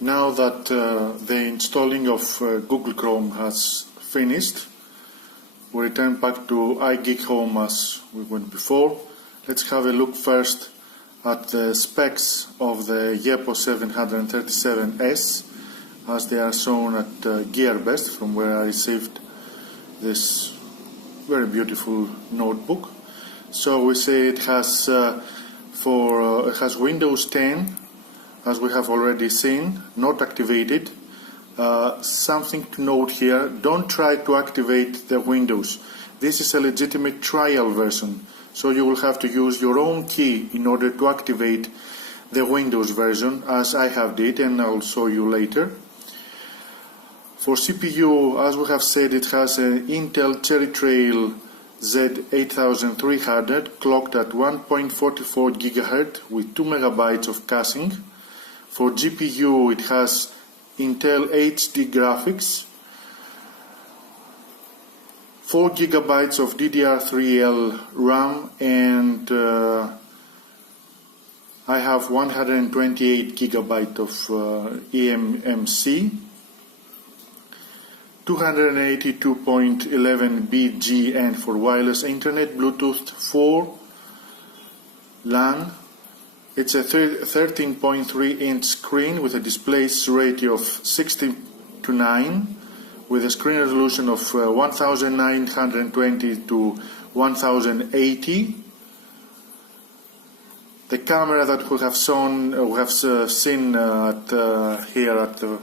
Now that the installing of Google Chrome has finished, we return back to iGeek Home as we went before. Let's have a look first at the specs of the Yepo 737S as they are shown at GearBest, from where I received this very beautiful notebook. So we say it has it has Windows 10, as we have already seen, not activated. Something to note here: don't try to activate the Windows. This is a legitimate trial version, so you will have to use your own key in order to activate the Windows version, as I have did, and I'll show you later. For CPU, as we have said, it has an Intel Cherry Trail Z8300 clocked at 1.44 GHz with 2 MB of caching. For GPU, it has Intel HD graphics, 4 GB of DDR3L RAM, and I have 128 GB of eMMC, 282.11 BGN for wireless internet, Bluetooth 4, LAN. It's a 13.3-inch screen with a display ratio of 60:9, with a screen resolution of 1920 to 1080. The camera that we have seen here at the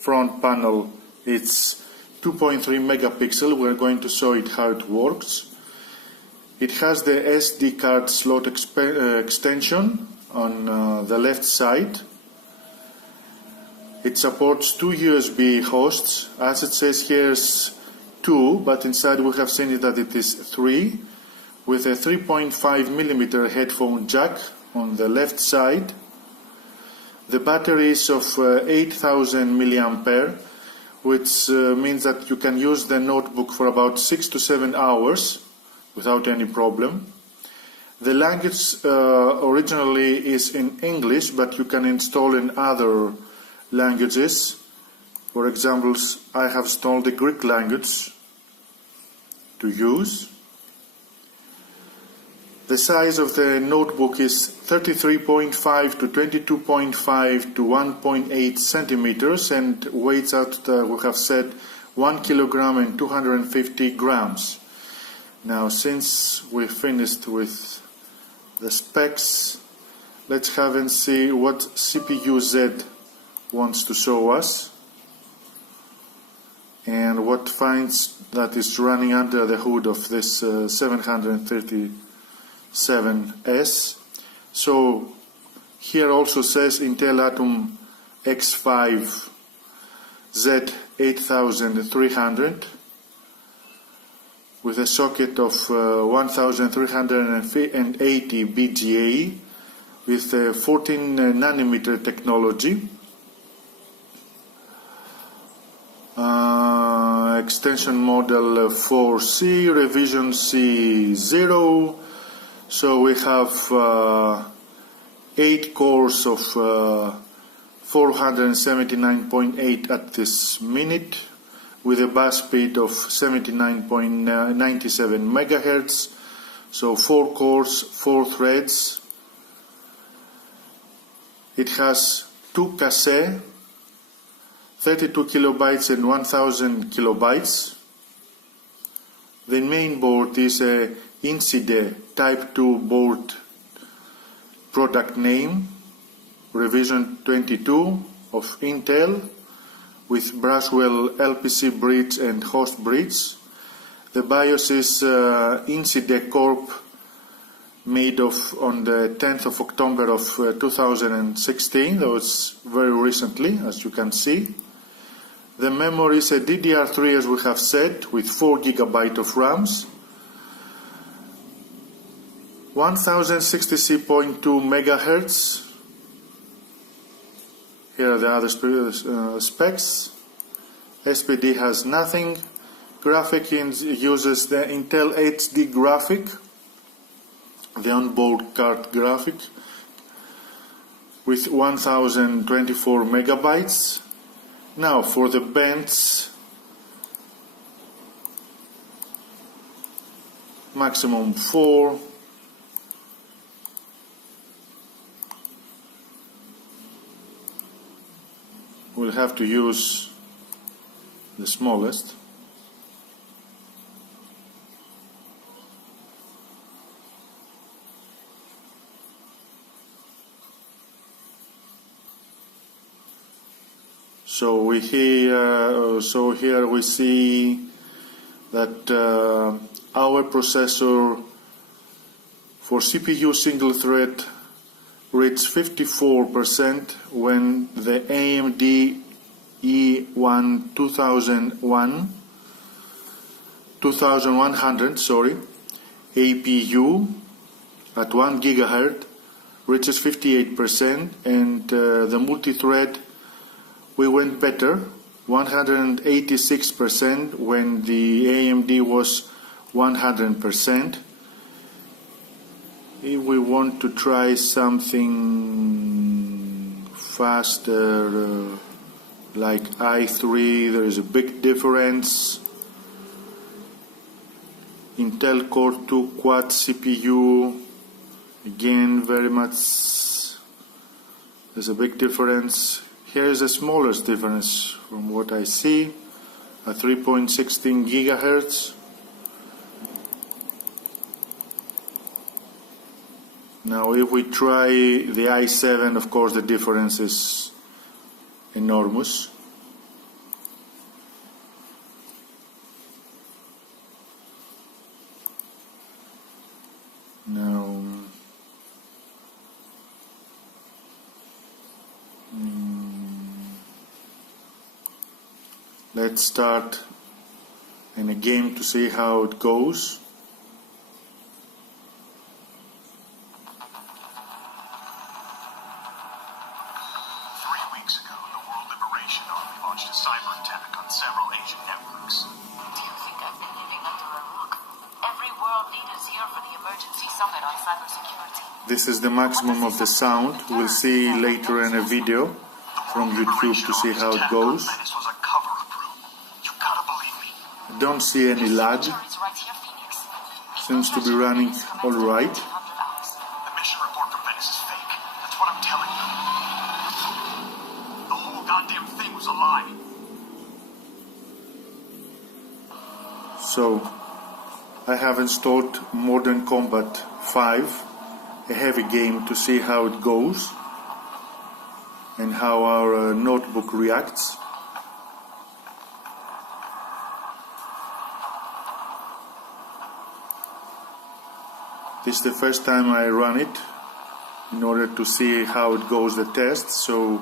front panel, it's 2.3 megapixel. We're going to show it how it works. It has the SD card slot extension on the left side. It supports 2 USB hosts. As it says here, is 2, but inside we have seen it that it is 3, with a 3.5mm headphone jack on the left side. The battery is of 8000 mAh, which means that you can use the notebook for about 6 to 7 hours without any problem. The language originally is in English, but you can install in other languages. For example, I have installed the Greek language to use. The size of the notebook is 33.5 to 22.5 to 1.8 centimeters and weighs out, we have said, 1 kilogram and 250 grams. Now, since we finished with the specs, let's have and see what CPUZ wants to show us and what finds that is running under the hood of this 737S. So here also says Intel Atom X5 Z8300 with a socket of 1380 BGA with 14 nanometer technology. Extension model 4C, revision C0. So we have 8 cores of 479.8 at this minute, with a bus speed of 79.97 megahertz. So 4 cores, 4 threads. It has 2 cache, 32 kilobytes and 1000 kilobytes. The main board is a Incide Type 2 board, product name, revision 22 of Intel, with Braswell LPC bridge and host bridge. The BIOS is Incide Corp, made on the 10th of October of 2016, that was very recently, as you can see. The memory is a DDR3, as we have said, with 4 GB of RAMs. 1066.2 megahertz. Here are the other specs. SPD has nothing. Graphic uses the Intel HD graphic, the onboard card graphic. with 1024 megabytes. Now for the bands, maximum 4. We'll have to use the smallest. So here we see that our processor for CPU single thread reached 54% when the AMD E1 2100 APU at 1 GHz reaches 58%, and the multi-thread we went better, 186% when the AMD was 100%. If we want to try something faster like i3, there is a big difference. Intel Core 2 Quad CPU, again very much, there's a big difference. Here is the smallest difference from what I see, at 3.16 gigahertz. Now if we try the i7, of course the difference is enormous. Now let's start in a game to see how it goes. 3 weeks ago, the World Liberation Army launched a cyber attack on several Asian networks. Do you think I've been living under a rock? Every world leader is here for the emergency summit on cybersecurity. This is the maximum of the sound. We'll see later in a video from YouTube to see how it goes. I don't see any lag. Seems to be running all right. The mission report from Venice is fake. That's what I'm telling you. The whole goddamn thing was a lie. So, I have installed Modern Combat 5, a heavy game, to see how it goes and how our notebook reacts. This is the first time I run it in order to see how it goes, the test. So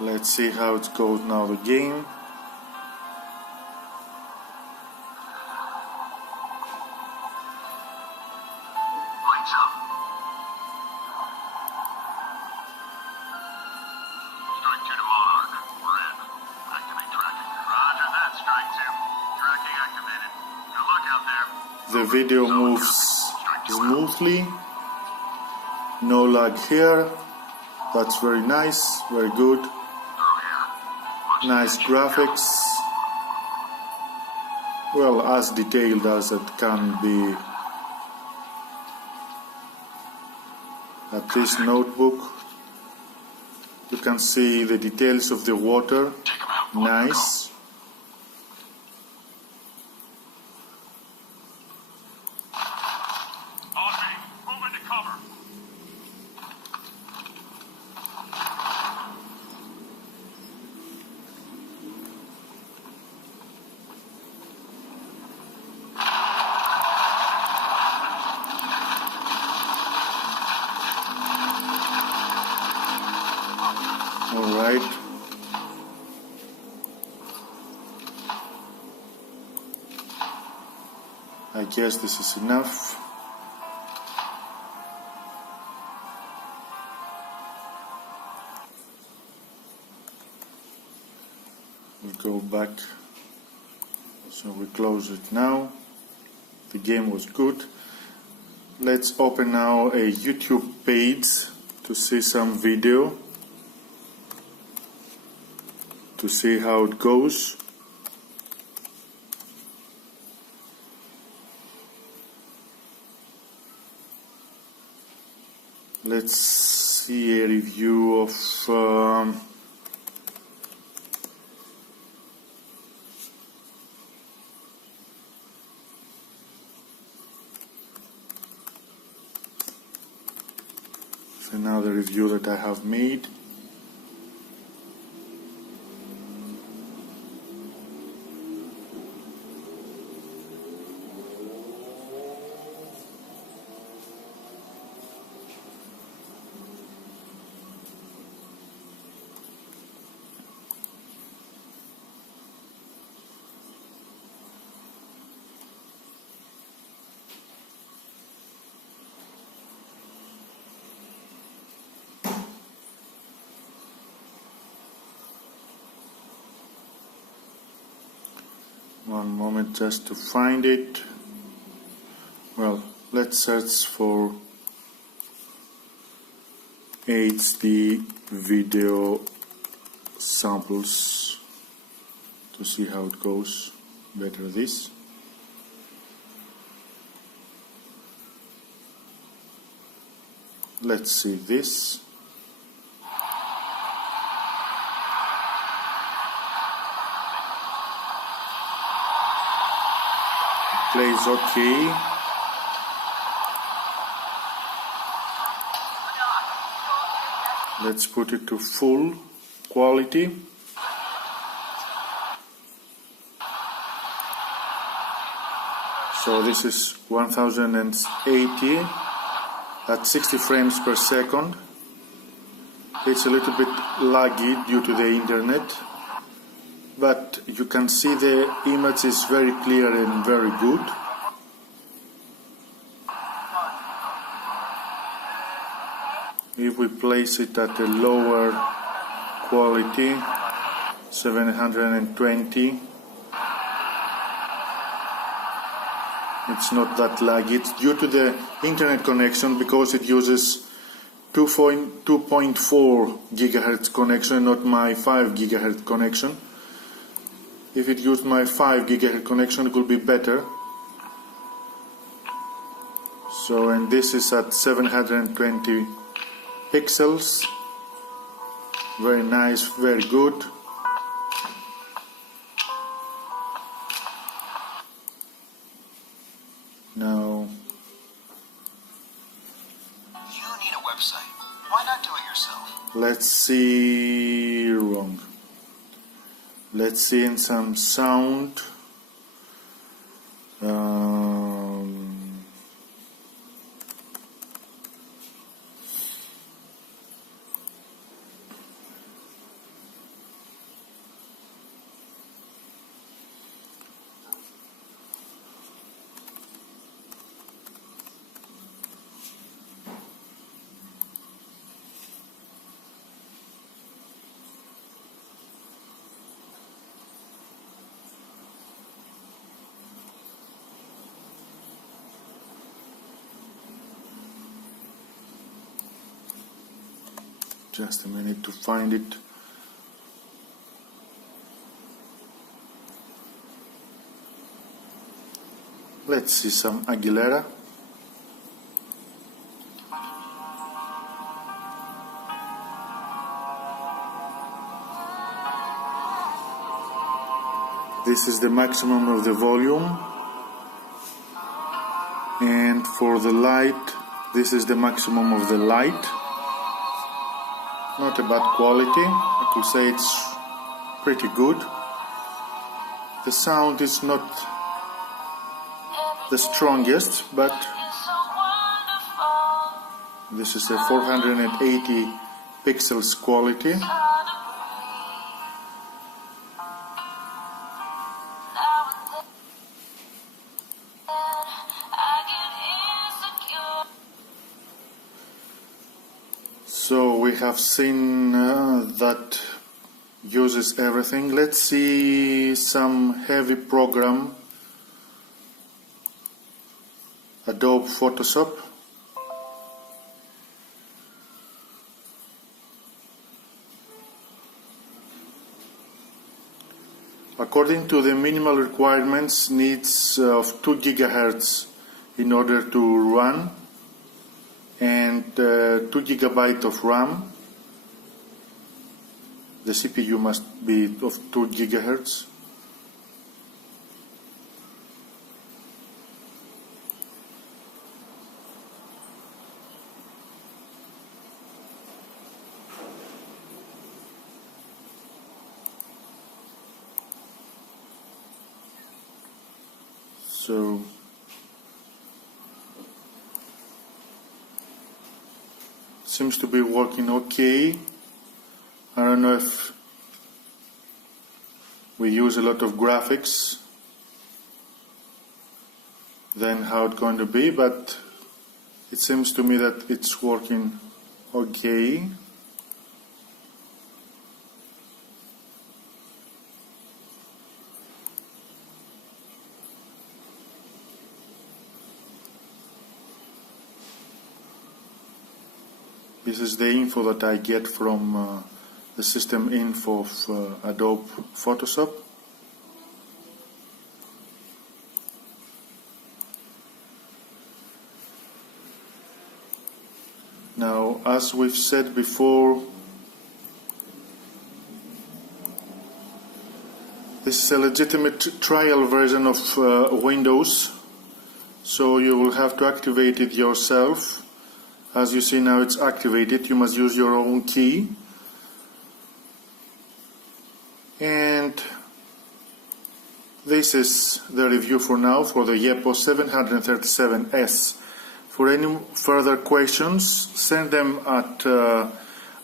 let's see how it goes now, the game. Lights up. Strike 2 to Monarch. We're in. Activate tracking. Roger that, Strike 2. Tracking activated. Good luck out there. The video moves smoothly. No lag here. That's very nice, very good. Nice graphics. Well, as detailed as it can be at this notebook. You can see the details of the water. Nice. Move into cover. All right. I guess this is enough. We'll go back. So we close it now. The game was good. Let's open now a YouTube page to see some video, to see how it goes. Let's see a review of another review that I have made. One moment just to find it. Well, let's search for HD video samples to see how it goes. Better this. Let's see this. Plays okay. Let's put it to full quality. So this is 1080 at 60 frames per second. It's a little bit laggy due to the internet, but you can see the image is very clear and very good. If we place it at a lower quality, 720, it's not that laggy. It's due to the internet connection, because it uses 2.4 gigahertz connection, not my 5 gigahertz connection. If it used my 5 gigahertz connection, it would be better. So, and this is at 720 pixels. Very nice, very good. Now, You need a website. Why not do it yourself? let's see. Wrong. Let's see in some sound. Just a minute to find it. Let's see some Aguilera. This is the maximum of the volume, and for the light, this is the maximum of the light. Not a bad quality. I could say it's pretty good. The sound is not the strongest, but this is a 480 pixels quality. So we have seen that uses everything. Let's see some heavy program, Adobe Photoshop. According to the minimal requirements, needs of 2 GHz in order to run, and 2 GB of RAM. The CPU must be of 2 GHz. So seems to be working okay. I don't know if we use a lot of graphics, then how it's going to be, but it seems to me that it's working okay. This is the info that I get from the system info of Adobe Photoshop. Now, as we've said before, this is a legitimate trial version of Windows, so you will have to activate it yourself. As you see now, it's activated. You must use your own key. And this is the review for now for the Yepo 737S. For any further questions, send them at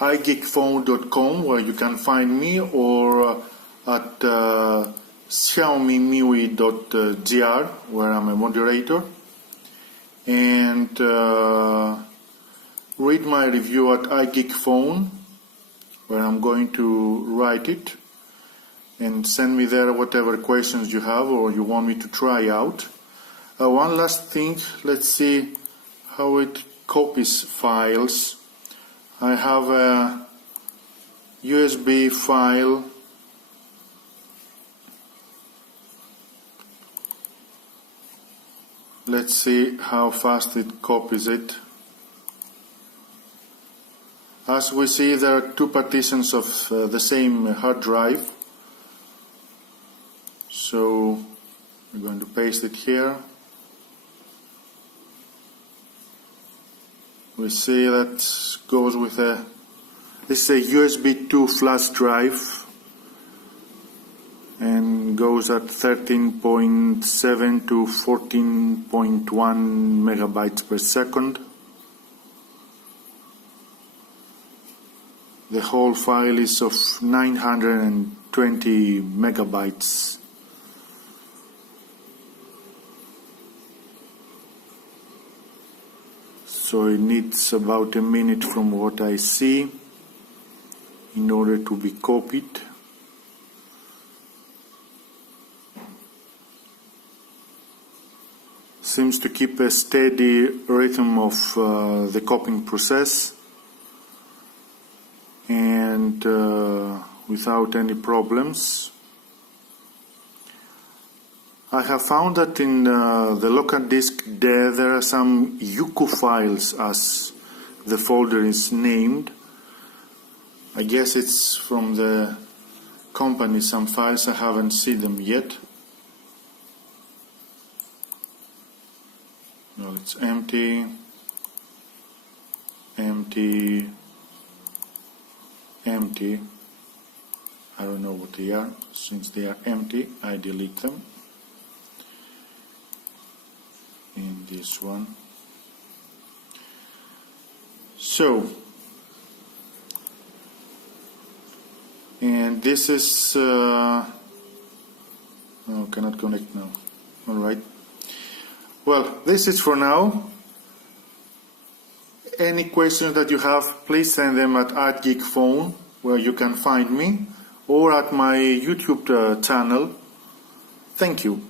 igeekphone.com, where you can find me, or at xiaomimiui.gr, where I'm a moderator. And read my review at iGeekPhone, where I'm going to write it, and send me there whatever questions you have or you want me to try out. One last thing, let's see how it copies files. I have a USB file . Let's see how fast it copies it. As we see, there are 2 partitions of the same hard drive. So we're going to paste it here. We see that goes with this is a USB 2 flash drive, and goes at 13.7 to 14.1 megabytes per second. The whole file is of 920 megabytes. So it needs about a minute from what I see in order to be copied. Seems to keep a steady rhythm of the copying process, and without any problems. I have found that in the local disk there are some Yuku files, as the folder is named. I guess it's from the company, some files. I haven't seen them yet. Well, it's empty, empty, empty. I don't know what they are. Since they are empty, I delete them. In this one. So, and this is oh, cannot connect now. All right. Well, this is for now. Any questions that you have, please send them at @geekphone, where you can find me, or at my YouTube channel. Thank you.